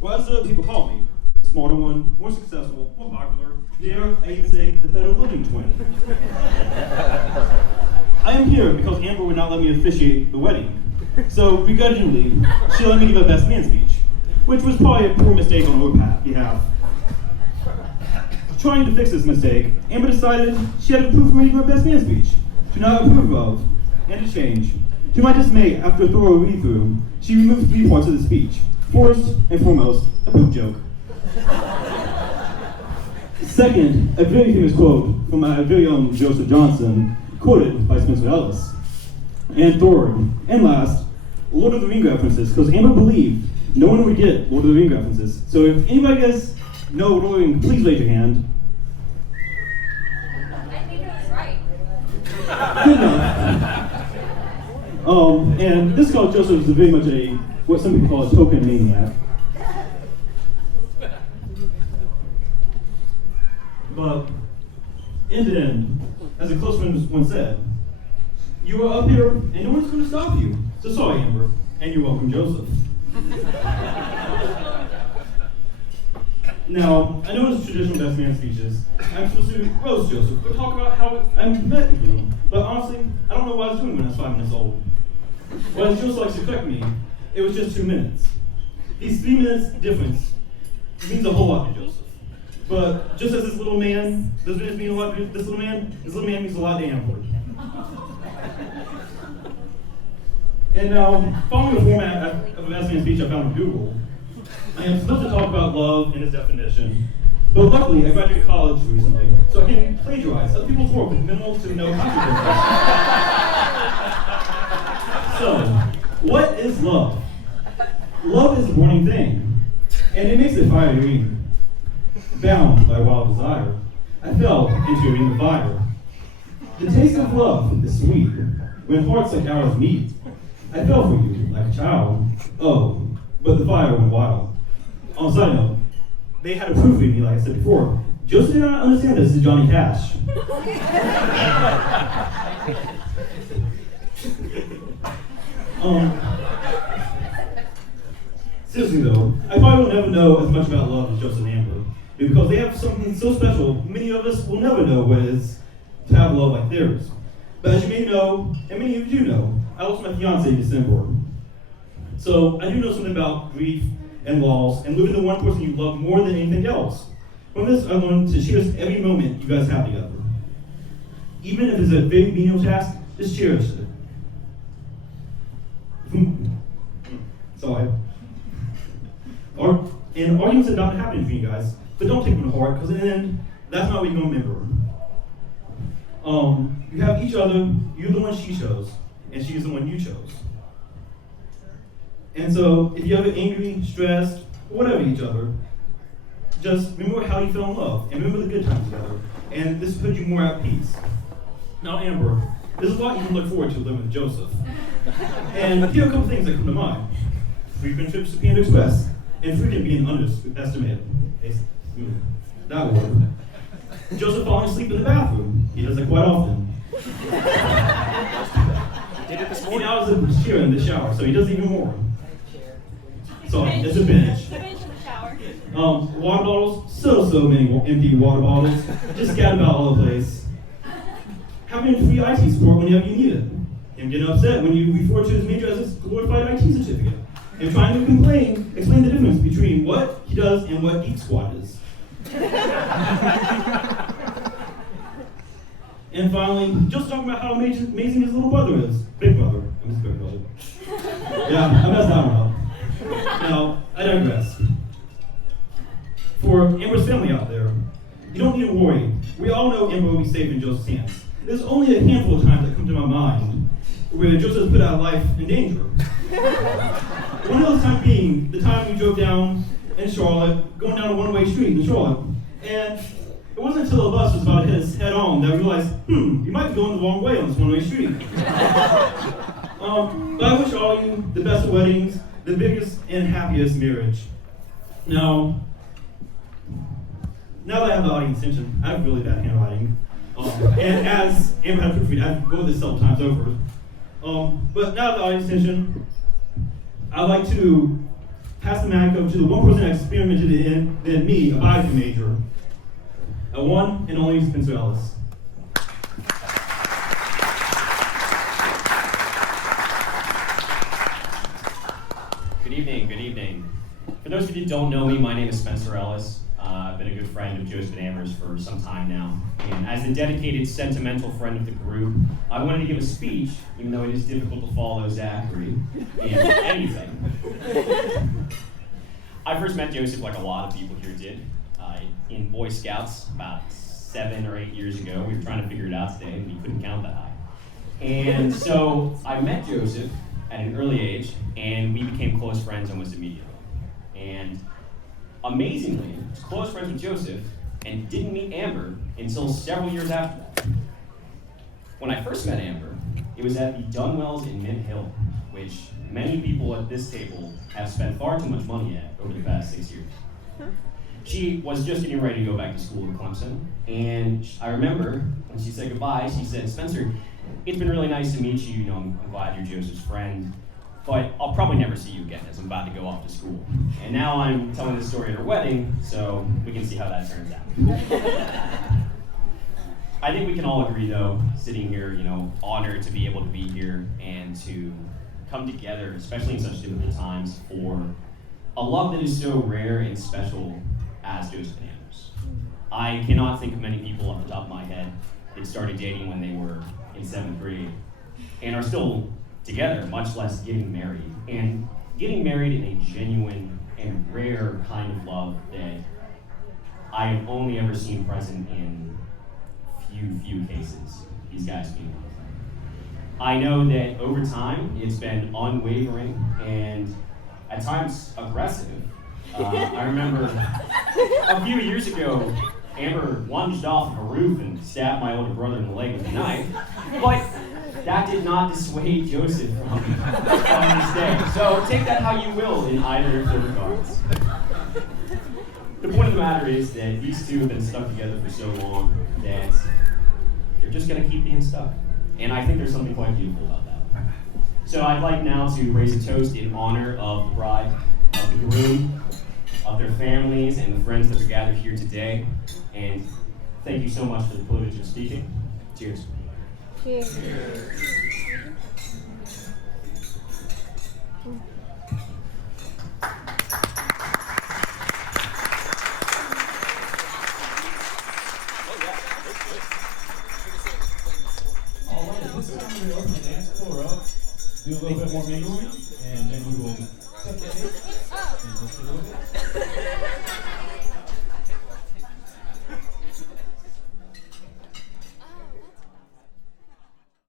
Or as the people call me, the smarter one, more successful, more popular, dare I even say, the better living twin. I am here because Amber would not let me officiate the wedding. So, begrudgingly, she let me give a best man speech, which was probably a poor mistake on her behalf. Trying to fix this mistake, Amber decided she had to prove me her best man speech, to not approve of, and to change. To my dismay, after a thorough read-through, she removed 3 parts of the speech. First and foremost, a poop joke. Second, a very famous quote from my very own Joseph Johnson, quoted by Spencer Ellis. And third, and last, Lord of the Ring references, because Amber believed no one would get Lord of the Ring references. So if anybody guys know Lord of the Ring, please raise your hand. I think it was right. Good enough. And this called Joseph is very much what some people call a token maniac. But in the end, as a close friend once said, you are up here and no one's going to stop you. So sorry, Amber, and you're welcome, Joseph. Now, I know it's traditional best man speeches. I'm supposed to roast Joseph, but talk about how I met you. But honestly, I don't know what I was doing when I was 5 minutes old. Well, as Joseph likes to correct me, it was just 2 minutes. These 3 minutes difference means a whole lot to Joseph. But just as this little man, those minutes mean a lot to this little man means a lot to Amber. And now, following the format of a best man speech I found on Google, I am supposed to talk about love and its definition. But luckily, I graduated college recently, so I can plagiarize other people's work with minimal to no consequences. So, what is love? Love is a burning thing, and it makes it fiery. Bound by wild desire, I fell into the fire. The taste of love is sweet, when hearts like ours meet. I fell for you like a child. Oh, but the fire went wild. On a side note, they had to prove to me, like I said before. Joseph did not understand this is Johnny Cash. Seriously though, I probably will never know as much about love as Joseph and Amber. Because they have something so special, many of us will never know what it is to have love like theirs. But as you may know, and many of you know, I lost my fiance in December. So I do know something about grief and loss and losing the one person you love more than anything else. From this, I learned to cherish every moment you guys have together. Even if it's a very menial task, just cherish it. Sorry. And arguments are not happening for you guys, but don't take them to heart, because in the end, that's not what you're going to remember. You have each other, you're the one she chose, and she's the one you chose. And so, if you're ever angry, stressed, or whatever each other, just remember how you fell in love, and remember the good times together, and this will put you more at peace. Now, Amber, there's a lot you can look forward to living with Joseph. And here are a couple things that come to mind. Frequent trips to Panda Express, and frequent being underestimated. That word. Joseph falling asleep in the bathroom. He does it quite often. He did it this He morning. now has a chair in the shower, so he does even more. Sorry, it's a bench. Bench in the shower. Water bottles, so many empty water bottles, just scattered about all the place. Having free IT support whenever you need it. Him getting upset when you refer to his major as his glorified IT certificate. And trying to explain the difference between what he does and what Geek Squad is. And finally, just talking about how amazing his little brother is. Big brother. I'm his big brother. Yeah, I messed that one up. Now, I digress. For Amber's family out there, you don't need to worry. We all know Amber will be safe in Joseph's hands. There's only a handful of times that come to my mind where Joseph put our life in danger. One of those times being the time we drove down in Charlotte, going down a one-way street in Charlotte, and it wasn't until a bus was about to hit us head-on that we realized, you might be going the wrong way on this one-way street. But I wish all you the best of weddings, the biggest and happiest marriage. Now that I have the audience attention, I have really bad handwriting. And as Amber had proofread, I've wrote this several times over. But now the audience attention, I'd like to pass the mic over to the one person that experimented than me, a biochem major, a one and only Spencer Ellis. Good evening, good evening. For those of you who don't know me, my name is Spencer Ellis. I've been a good friend of Joseph and Amber's for some time now. And as the dedicated, sentimental friend of the group, I wanted to give a speech, even though it is difficult to follow Zachary in anything. I first met Joseph like a lot of people here did, in Boy Scouts about 7 or 8 years ago. We were trying to figure it out today, and we couldn't count that high. And so I met Joseph at an early age, and we became close friends almost immediately. And amazingly, I was close friends with Joseph and didn't meet Amber until several years after that. When I first met Amber, it was at the Dunwells in Mint Hill, which many people at this table have spent far too much money at over the past 6 years. She was just getting ready to go back to school in Clemson, and I remember when she said goodbye, she said, "Spencer, it's been really nice to meet you. You know, I'm glad you're Joseph's friend, but I'll probably never see you again as I'm about to go off to school." And now I'm telling this story at her wedding, so we can see how that turns out. I think we can all agree, though, sitting here, honored to be able to be here and to come together, especially in such difficult times, for a love that is so rare and special as Joseph and Amber's. I cannot think of many people off the top of my head that started dating when they were in 7th grade and are still together, much less getting married. And getting married in a genuine and rare kind of love that I have only ever seen present in few cases, these guys being one of them. I know that over time, it's been unwavering and at times aggressive. I remember a few years ago, Amber lunged off of a roof and stabbed my older brother in the leg with a knife, but that did not dissuade Joseph from this day. So take that how you will in either of their regards. The point of the matter is that these two have been stuck together for so long that they're just going to keep being stuck. And I think there's something quite beautiful about that. So I'd like now to raise a toast in honor of the bride, of the groom, of their families, and the friends that are gathered here today. And thank you so much for the privilege of speaking. Cheers. Cheers.